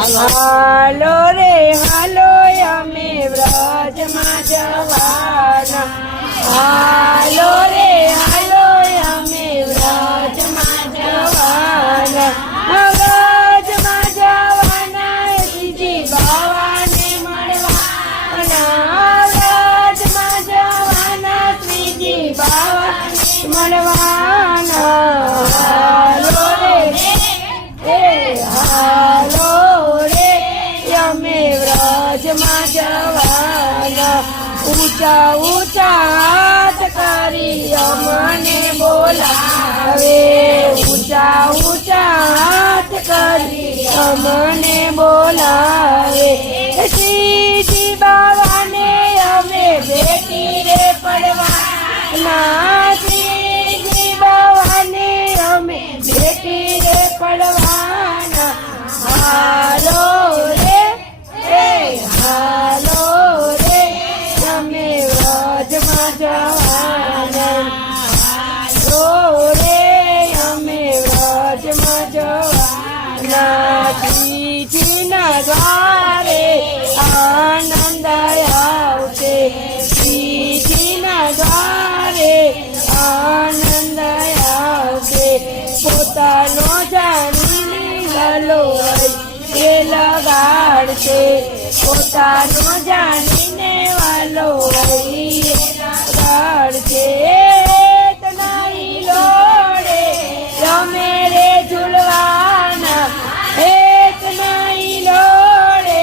હાલો રે, હાલો અમે વ્રજમાં જવાના. હાલો રે, હાલો અમે વ્રજમાં જવાના. વ્રજમાં જવાના, શ્રીજી બાવાને મળવાના. વ્રજમાં જવાના, શ્રીજી બાવાને મળવાના. ઊંચા ઊંચા હાથ કરી અમને બોલાવે. ઊંચા ઊંચા હાથ કરી અમને બોલાવે. શ્રીજી લગાડશે પોતાનો જાણીને વાલો તનાઈ લોડે રમે રે ઝૂલવાના. એક નાઈ લોડે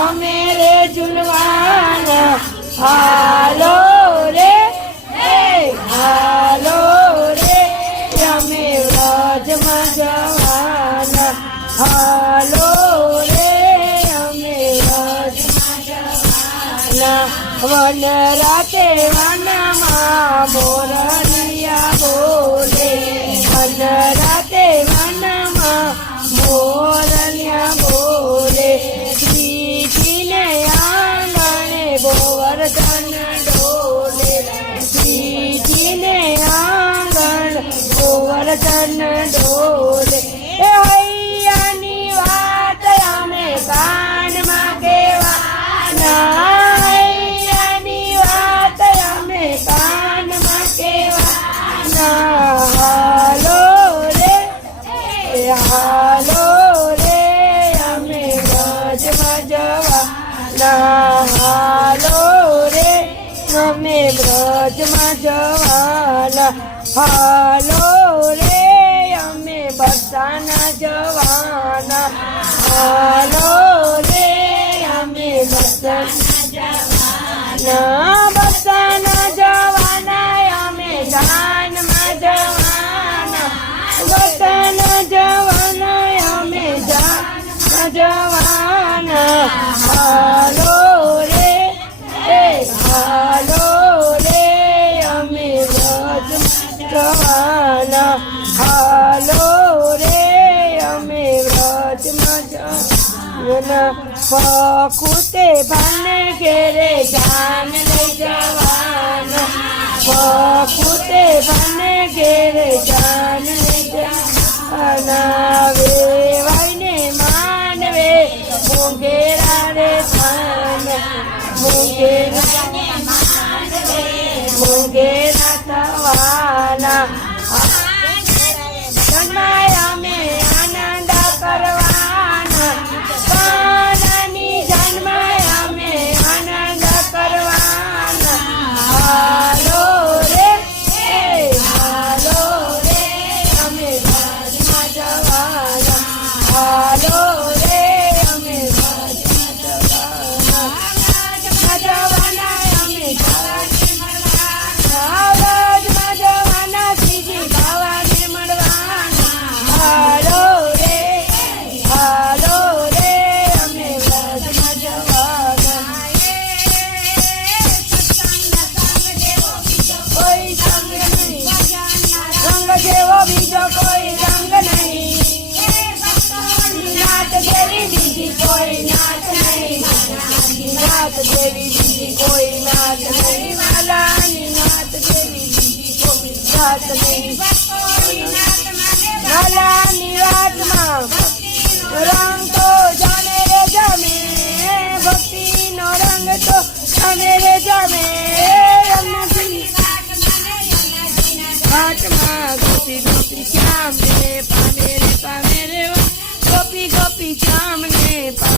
અમે રે ઝૂલવાના. હાલો રે હે હાલો રે અમે વ્રજમાં જવાના. હાલો વન રાતે વનમાં મોરલિયા બોલે. વન રાતે વનમાં મોરલિયા બોલે. શ્રીજીને આંગણે ગોવર્ધન ડોલે. શ્રીજીને આંગણ ગોવર્ધન ડોલે. હાલો રે અમે બ્રજમાં જવાના હાલો રે, અમે બસાના જવાના. હાલો રે, અમે બસાના જવાના. બસાના જવાના, અમે જાનમાં જવાના. બસાના જવાના, અમે જાનમાં જવાના. જવાના પખુતે ભાને ઘેરે જાન લઈ જવાન. પખુતે ભાને ઘેરે જાન લઈ જવાના. વેવાઈને માનવે મોંઘેરા રે થાન મોંઘેરા નહીં